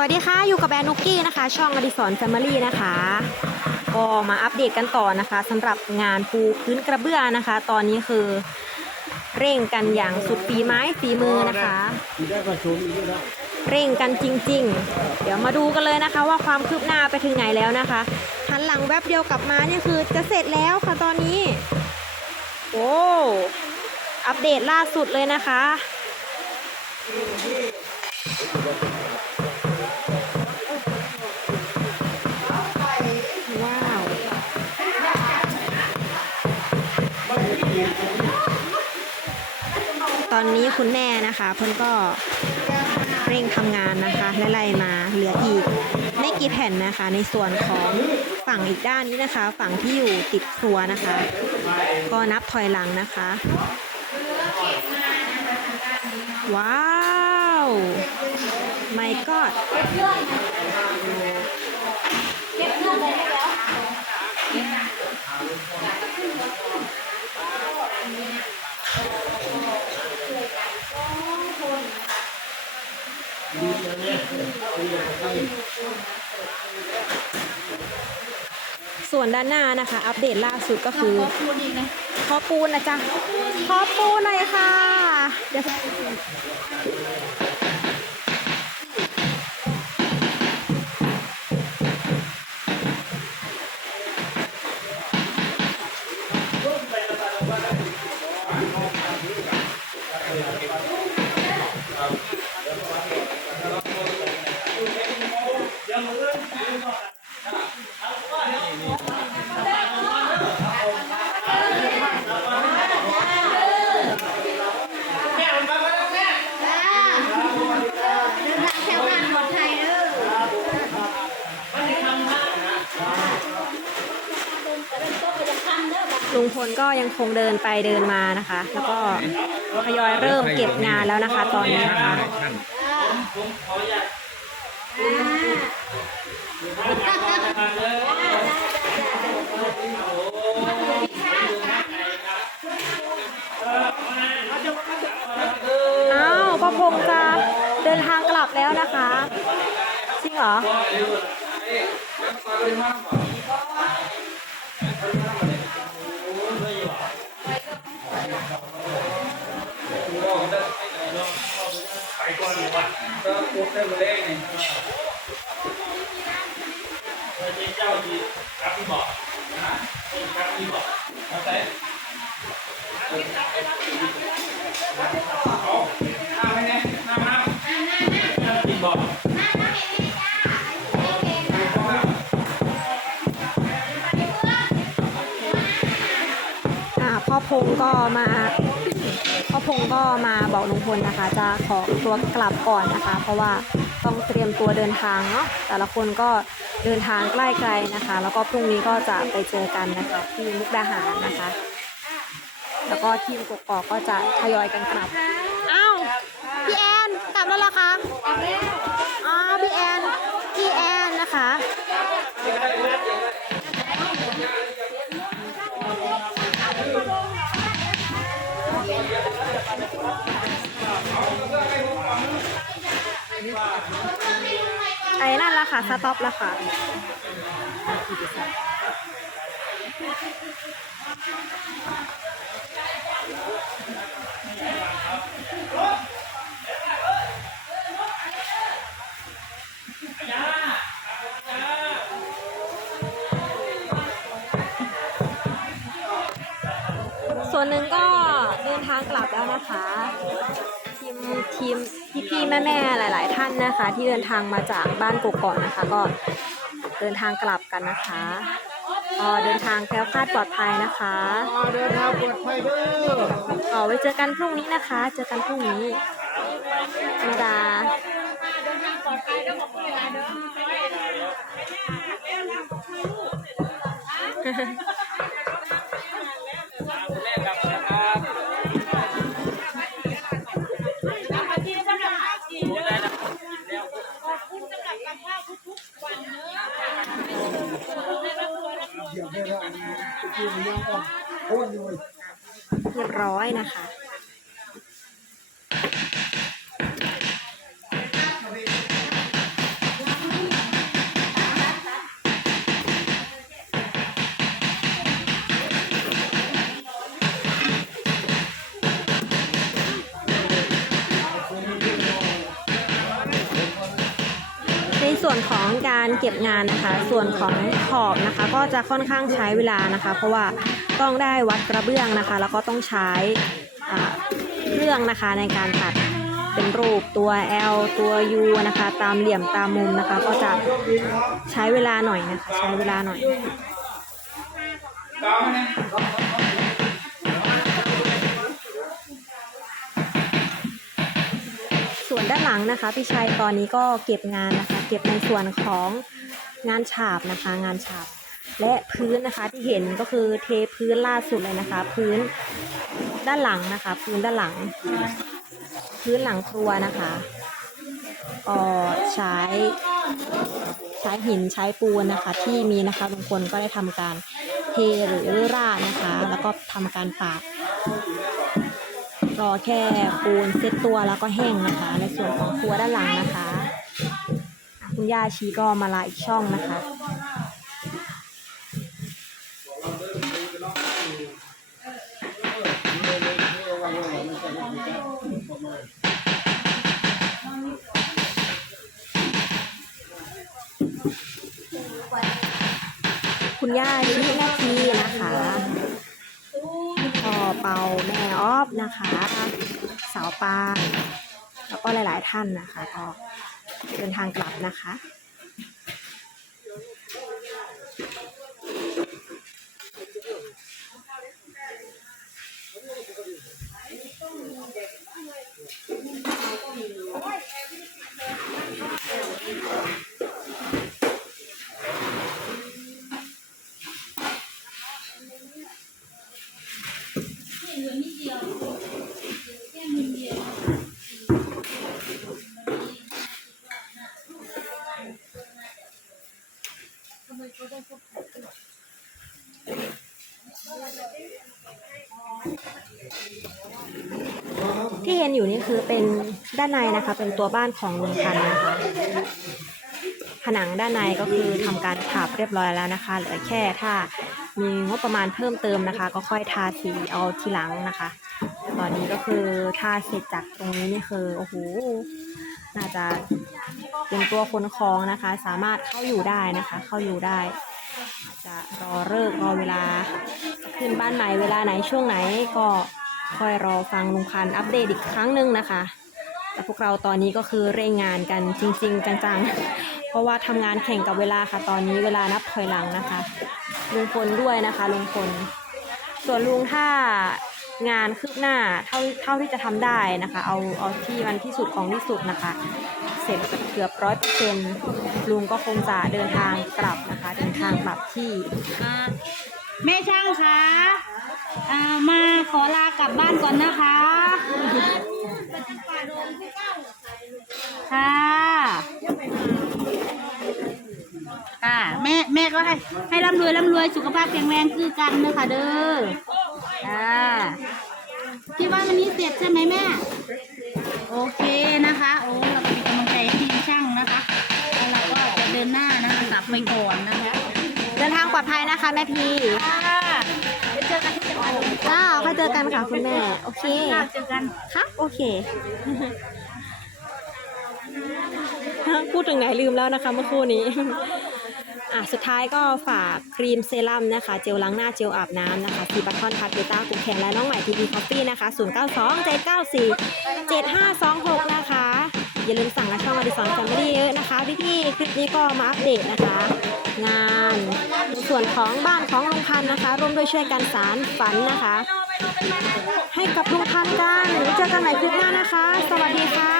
วัสดีค่ะ อยู่กับแบรนด์นุกกี้นะคะ ช่องอดิสรแฟมิลี่นะคะ ก็มาอัปเดตกันต่อนะคะสำหรับงานปูพื้นกระเบื้องนะคะ ตอนนี้คือเร่งกันอย่างสุดฝีไม้ฝีมือนะคะมีได้ประชุมอีกแล้วเร่งกันจริง ๆ เดี๋ยวมาดูกันเลยนะคะ ว่าความคืบหน้าไปถึงไหนแล้วนะคะหันหลังแวบเดียวกลับมาเนี่ยคือจะเสร็จแล้วค่ะตอนนี้ โอ้อัปเดตล่าสุดเลยนะคะ ตอนนี้คุณแม่นะคะเพื่อนก็เร่งทำงานนะคะและไล่มาเหลืออีกไม่กี่แผ่นนะคะ ในส่วนของฝั่งอีกด้านนี้นะคะ ฝั่งที่อยู่ติดครัวนะคะ ก็นับถอยหลังนะคะ ว้าวไม่กอด ส่วนด้านหน้านะคะ อัปเดตล่าสุดก็คือขอปูนนะจ๊ะขอปูนหน่อยค่ะเดี๋ยว ลุงพลก็ยังคงเดินไปเดินมานะคะ แล้วก็ทยอยเริ่มเก็บงานแล้วนะคะ ตอนนี้นะคะ แล้วนะคะ จริงเหรอไพงก็มาพ่อพงก็มาบอกลุงพลนะคะ จะขอตัวกลับก่อนนะคะ เพราะว่าต้องเตรียมตัวเดินทางเนาะแต่ละคนก็เดินทางใกล้ไกลนะคะ แล้วก็พรุ่งนี้ก็จะไปเจอกันนะคะ ที่มุกดาหารนะคะ แล้วก็ทีมกกอกก็จะทยอยกันกลับอ้าวพี่แอนกลับแล้วเหรอคะ ค่ะสต็อปละค่ะส่วนหนึ่งก็เดินทางกลับแล้วนะคะ มทีมพี่ๆแม่ๆหลาย ๆ ท่านนะคะ ที่เดินทางมาจากบ้านกกอกนะคะ ก็เดินทางกลับกันนะคะก็เดินทางแคล้วคลาดปลอดภัยนะคะเดินทางปลอดภัยเด้อเอไว้เจอกันพรุ่งนี้นะคะ เจอกันพรุ่งนี้ธรรมดาแเดือมันยังอ่อนโอ้ยอยู่เรียบร้อยนะคะ ส่วนของการเก็บงานนะคะ ส่วนของขอบนะคะ ก็จะค่อนข้างใช้เวลานะคะ เพราะว่าต้องได้วัดกระเบื้องนะคะ แล้วก็ต้องใช้เครื่องนะคะในการตัดเป็นรูปตัว L ตัว U นะคะ ตามเหลี่ยมตามมุมนะคะ ก็จะใช้เวลาหน่อยนะคะ ใช้เวลาหน่อย ด้านหลังนะคะพี่ชัยตอนนี้ก็เก็บงานนะคะ เก็บในส่วนของงานฉาบนะคะ งานฉาบ และพื้นนะคะที่เห็นก็คือเทพื้นล่าสุดเลยนะคะ พื้นด้านหลังนะคะ พื้นด้านหลัง พื้นหลังครัวนะคะก็ใช้ใช้หินใช้ปูนนะคะ ที่มีนะคะบางคนก็ได้ทำการเทหรือราดนะคะ แล้วก็ทำการปาด รอแค่ปูนเซ็ตตัวแล้วก็แห้งนะคะ ในส่วนของครัวด้านหลังนะคะ คุณย่าชีก็มาลาอีกช่องนะคะคุณย่าชีแม่ทีนะคะ เปาแม่ออฟนะคะ สาวปางแล้วก็หลาย ๆ ท่านนะคะ ก็เดินทางกลับนะคะ ด้านในนะคะเป็นตัวบ้านของลุงพันนะคะ ผนังด้านในก็คือทำการฉาบเรียบร้อยแล้วนะคะ เหลือแค่ถ้ามีงบประมาณเพิ่มเติมนะคะ ก็ค่อยทาสีเอาทีหลังนะคะ ตอนนี้ก็คือถ้าเสร็จจากตรงนี้นี่คือโอ้โหน่าจะเป็นตัวคนคลองนะคะ สามารถเข้าอยู่ได้นะคะ เข้าอยู่ได้ จะรอเลิกรอเวลา ขึ้นบ้านใหม่เวลาไหนช่วงไหนก็ค่อยรอฟังลุงพันอัปเดตอีกครั้งหนึ่งนะคะ แต่พวกเราตอนนี้ก็คือเร่งงานกันจริง ๆ จังๆ เพราะว่าทำงานแข่งกับเวลาค่ะ ตอนนี้เวลานับถอยหลังนะคะลุงพลด้วยนะคะลุงพลส่วนลุงถ้างานคืบหน้าเท่าเท่าที่จะทำได้นะคะ เอาเอาที่มันที่สุดของที่สุดนะคะ เสร็จเกือบร้อยเปอร์เซ็นต์ลุงก็คงจะเดินทางกลับนะคะ เดินทางกลับที่ แม่ช่างคะอ่ามาขอลากลับบ้านก่อนนะคะ ค่ะ ค่ะ แม่แม่ก็ให้ให้ร่ำรวยร่ำรวยสุขภาพแข็งแรงคือกันนะคะเด้อค่ะคิดว่าวันนี้เสร็จใช่ไหมแม่ โอเคนะคะ โอ้ แม่พีค่ะไปเจอกันที่จังหวัดจ้าค่อยเจอกันค่ะคุณแม่ โอเคค่ะเจอกันค่ะโอเค พูดถึงไหนลืมแล้วนะคะเมื่อครู่นี้ อะสุดท้ายก็ฝากครีมเซรั่มนะคะ เจลล้างหน้าเจลอาบน้ำนะคะซีบัคคอนพาร์ตเบต้ากลุ่มแข็งและน้องใหม่ทีวีคอฟฟี่นะคะ 0 9 2 7 9 4 7 5 2 6 นะคะ อย่าลืมสั่งนะช่องอดิสรแฟมิลี่เยอะนะคะพี่ๆคลิปนี้ก็มาอัปเดตนะคะ งานในส่วนของบ้านของลุงพันนะคะ ร่วมด้วยช่วยกันสารฝันนะคะ ให้กับลุงพันกันเจอกันใหม่คลิปหน้านะคะ สวัสดีค่ะ